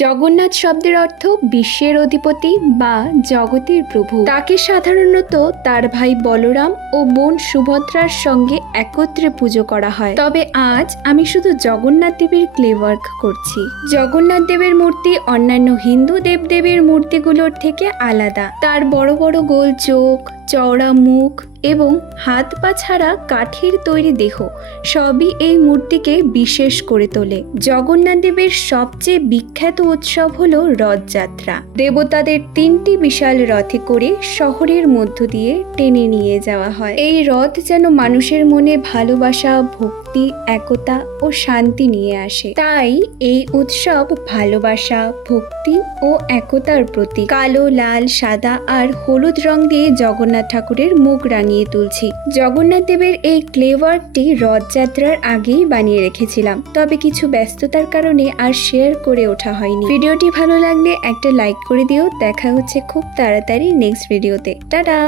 জগন্নাথ শব্দের অর্থ বিশ্বের অধিপতি বা জগতের প্রভু। তাকে সাধারণত তার ভাই বলরাম ও বোন সুভদ্রার সঙ্গে একত্রে পুজো করা হয়। তবে আজ আমি শুধু জগন্নাথ দেবের ক্লে ওয়ার্ক করছি। জগন্নাথ দেবের মূর্তি অন্যান্য হিন্দু দেবদেবীর মূর্তিগুলোর থেকে আলাদা। তার বড় বড় গোল চোখ, চওড়া মুখ এবং হাত পা ছাড়া কাঠের তৈরি দেহ সবই এই মূর্তিকে বিশেষ করে তোলে। জগন্নাথ দেবের সবচেয়ে বিখ্যাত উৎসব হলো রথযাত্রা। দেবতাদের 3টি বিশাল রথে করে শহরের মধ্য দিয়ে টেনে নিয়ে যাওয়া হয়। এই রথ যেন মানুষের মনে ভালোবাসা, ভক্তি, একতা ও শান্তি নিয়ে আসে। তাই এই উৎসব ভালোবাসা, ভক্তি ও একতার প্রতীক। কালো, লাল, সাদা আর হলুদ রং দিয়ে জগন্নাথ ঠাকুরের মুখ রাঙিয়ে তুলছি। জগন্নাথ দেবের এই ক্লে ওয়ার্কটি রথযাত্রার আগেই বানিয়ে রেখেছিলাম, তবে কিছু ব্যস্ততার কারণে আর শেয়ার করে ওঠা হয়নি। ভিডিওটি ভালো লাগলে একটা লাইক করে দিও। দেখা হচ্ছে খুব তাড়াতাড়ি নেক্সট ভিডিওতে। টাটা।